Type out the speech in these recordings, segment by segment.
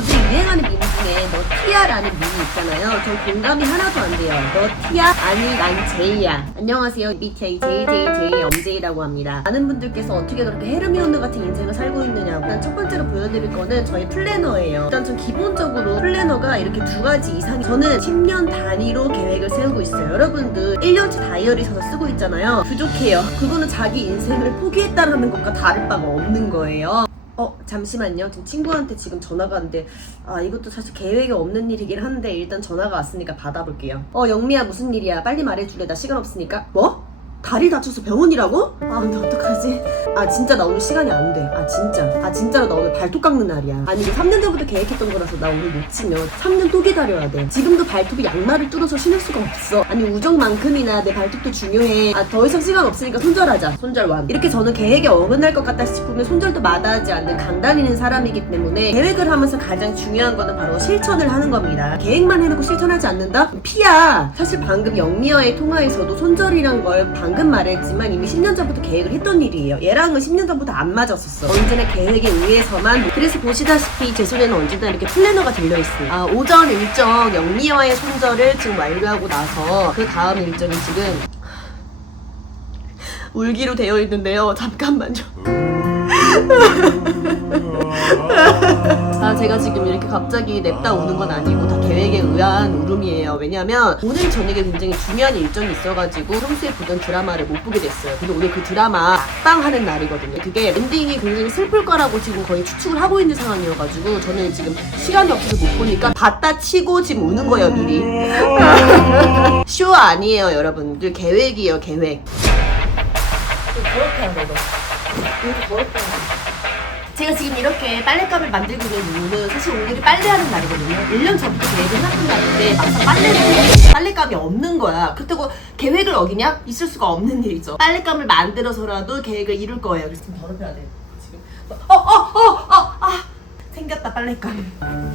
요즘 유행하는 밈 중에 너 티야라는 밈이 있잖아요. 전 공감이 하나도 안 돼요. 너 티야? 아니 난 제이야. 안녕하세요. MBTI JJJ 엄제이라고 합니다. 많은 분들께서 어떻게 그렇게 헤르미온느 같은 인생을 살고 있느냐고. 일단 첫 번째로 보여드릴 거는 저의 플래너예요. 일단 전 기본적으로 플래너가 이렇게 두 가지 이상이, 저는 10년 단위로 계획을 세우고 있어요. 여러분들 1년치 다이어리 사서 쓰고 있잖아요. 부족해요. 그거는 자기 인생을 포기했다라는 것과 다를 바가 없는 거예요. 잠시만요. 지금 친구한테 지금 전화가 왔는데 이것도 사실 계획에 없는 일이긴 한데 일단 전화가 왔으니까 받아볼게요. 영미야 무슨 일이야? 빨리 말해줄래? 나 시간 없으니까. 뭐? 다리 다쳐서 병원이라고? 근데 어떡하지? 진짜 나 오늘 시간이 안 돼. 진짜로 나 오늘 발톱 깎는 날이야. 아니 이게 3년 전부터 계획했던 거라서 나 오늘 놓치면 3년 또 기다려야 돼. 지금도 발톱이 양말을 뚫어서 신을 수가 없어. 아니 우정만큼이나 내 발톱도 중요해. 더 이상 시간 없으니까 손절하자. 손절완. 이렇게 저는 계획에 어긋날 것 같다 싶으면 손절도 마다하지 않는 강다니는 사람이기 때문에 계획을 하면서 가장 중요한 거는 바로 실천을 하는 겁니다. 계획만 해놓고 실천하지 않는다? 피야. 사실 방금 영미와의 통화에서도 손절이란 걸 방금 말했지만 이미 10년 전부터 계획을 했던 일이에요. 얘랑은 10년 전부터 안 맞았었어. 언제나 계획에 의해서만. 그래서 보시다시피 제 손에는 언제나 이렇게 플래너가 들려있어요. 오전 일정 영미와의 손절을 지금 완료하고 나서 그 다음 일정이 지금 울기로 되어 있는데요. 잠깐만요. 제가 지금 이렇게 갑자기 냅다 우는 건 아니고 다 계획에 의한 울음이에요. 왜냐면 오늘 저녁에 굉장히 중요한 일정이 있어가지고 평소에 보던 드라마를 못 보게 됐어요. 근데 오늘 그 드라마 막방하는 날이거든요. 그게 엔딩이 굉장히 슬플 거라고 지금 거의 추측을 하고 있는 상황이어가지고 저는 지금 시간이 없어서 못 보니까 봤다 치고 지금 우는 거예요 미리. 쇼 아니에요 여러분들. 계획이에요 계획. 더럽게 하네 너. 이렇게 더럽게 하네. 제가 지금 이렇게 빨랫감을 만들고 있는 이유는 사실 오늘이 빨래하는 날이거든요. 1년 전부터 계획을 해놨던 날인데 막상 빨래를 했는데 빨랫감이 없는 거야. 그렇다고 계획을 어기냐? 있을 수가 없는 일이죠. 빨랫감을 만들어서라도 계획을 이룰 거예요. 그래서 좀 더럽혀야 돼. 지금 생겼다 빨랫감.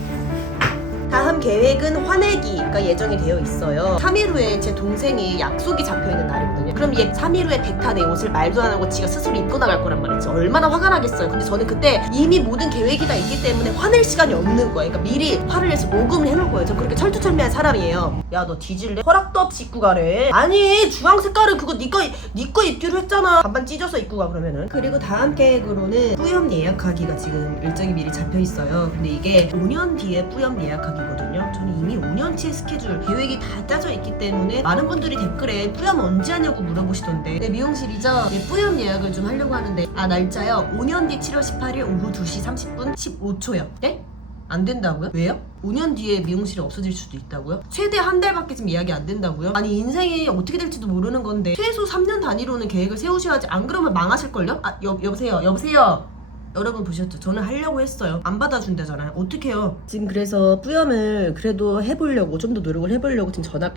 다음 계획은 화내기가 예정이 되어 있어요. 3일 후에 제 동생이 약속이 잡혀있는 날이거든요. 그럼 얘 3일 후에 대타 내 옷을 말도 안 하고 지가 스스로 입고 나갈 거란 말이죠. 얼마나 화가 나겠어요. 근데 저는 그때 이미 모든 계획이 다 있기 때문에 화낼 시간이 없는 거예요. 그러니까 미리 화를 내서 녹음을 해놓을 거예요. 저 그렇게 철두철미한 사람이에요. 야 너 뒤질래? 허락도 없이 입고 가래. 아니 주황 색깔은 그거 네 거 입기로 했잖아. 반반 찢어서 입고 가 그러면은. 그리고 다음 계획으로는 뿌염 예약하기가 지금 일정이 미리 잡혀있어요. 근데 이게 5년 뒤에 뿌염 예약하기 거든요. 저는 이미 5년치의 스케줄 계획이 다 짜져 있기 때문에 많은 분들이 댓글에 뿌염 언제 하냐고 물어보시던데 네 미용실이죠. 네 뿌염 예약을 좀 하려고 하는데 날짜요 5년 뒤 7월 18일 오후 2시 30분 15초요. 네? 안 된다고요? 왜요? 5년 뒤에 미용실이 없어질 수도 있다고요? 최대 한 달밖에 지금 예약이 안 된다고요? 아니 인생이 어떻게 될지도 모르는 건데 최소 3년 단위로는 계획을 세우셔야지. 안 그러면 망하실걸요? 여보세요? 여러분 보셨죠? 저는 하려고 했어요. 안 받아준다잖아요. 어떡해요. 지금 그래서 뿌염을 그래도 해보려고 좀 더 노력을 해보려고 지금 전화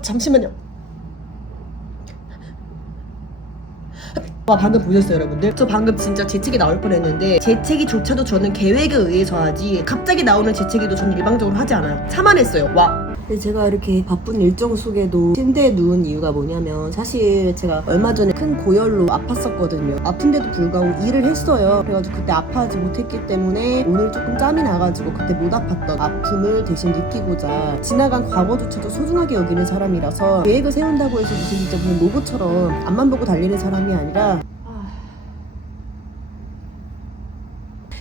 잠시만요. 방금 보셨어요 여러분들? 저 방금 진짜 재채기 나올 뻔했는데 재채기조차도 저는 계획에 의해서 하지 갑자기 나오는 재채기도 저는 일방적으로 하지 않아요. 참아냈어요. 근데 제가 이렇게 바쁜 일정 속에도 침대에 누운 이유가 뭐냐면 사실 제가 얼마 전에 큰 고열로 아팠었거든요. 아픈데도 불구하고 일을 했어요. 그래가지고 그때 아파하지 못했기 때문에 오늘 조금 짬이 나가지고 그때 못 아팠던 아픔을 대신 느끼고자 지나간 과거조차도 소중하게 여기는 사람이라서 계획을 세운다고 해서 무슨 로봇처럼 앞만 보고 달리는 사람이 아니라.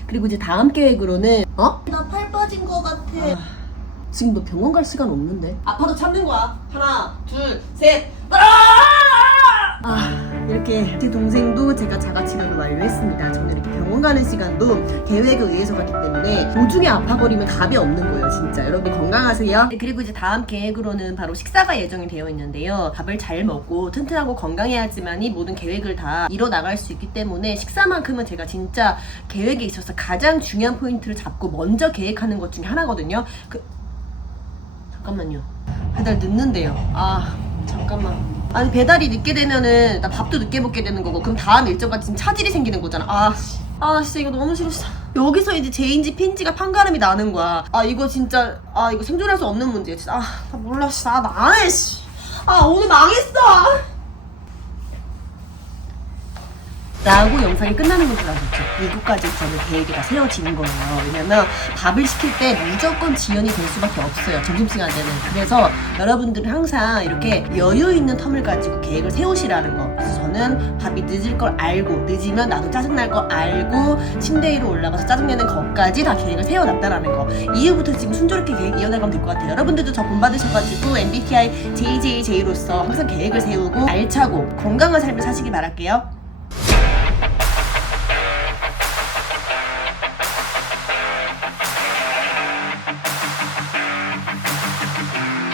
그리고 이제 다음 계획으로는 나 팔 빠진 거 같아. 지금 너 병원 갈 시간 없는데. 아파도 참는 거야. 하나 둘 셋. 이렇게 제 동생도 제가 자가치료를 완료했습니다. 저는 이렇게 병원 가는 시간도 계획에 의해서 갔기 때문에 도중에 아파버리면 답이 없는 거예요 진짜. 여러분 건강하세요. 그리고 이제 다음 계획으로는 바로 식사가 예정이 되어 있는데요. 밥을 잘 먹고 튼튼하고 건강해야지만이 모든 계획을 다 이뤄나갈 수 있기 때문에 식사만큼은 제가 진짜 계획에 있어서 가장 중요한 포인트를 잡고 먼저 계획하는 것 중에 하나거든요. 잠깐만요. 배달 늦는데요. 잠깐만. 아니 배달이 늦게 되면은 나 밥도 늦게 먹게 되는 거고 그럼 다음 일정까지 지금 차질이 생기는 거잖아. 진짜 이거 너무 싫어. 여기서 이제 J인지 P인지가 판가름이 나는 거야. 이거 진짜 이거 생존할 수 없는 문제야. 진짜 나 몰라. 나 안 해. 오늘 망했어. 라고 영상이 끝나는 건 줄 아셨죠? 이것까지 저는 계획이 다 세워지는 거예요. 왜냐면 밥을 시킬 때 무조건 지연이 될 수밖에 없어요. 점심시간 때는. 그래서 여러분들은 항상 이렇게 여유 있는 텀을 가지고 계획을 세우시라는 거. 그래서 저는 밥이 늦을 걸 알고, 늦으면 나도 짜증날 걸 알고 침대 위로 올라가서 짜증내는 것까지 다 계획을 세워놨다라는 거. 이후부터 지금 순조롭게 계획 이어나가면 될 것 같아요. 여러분들도 저 본받으셔가지고 MBTI JJJ로서 항상 계획을 세우고 알차고 건강한 삶을 사시길 바랄게요.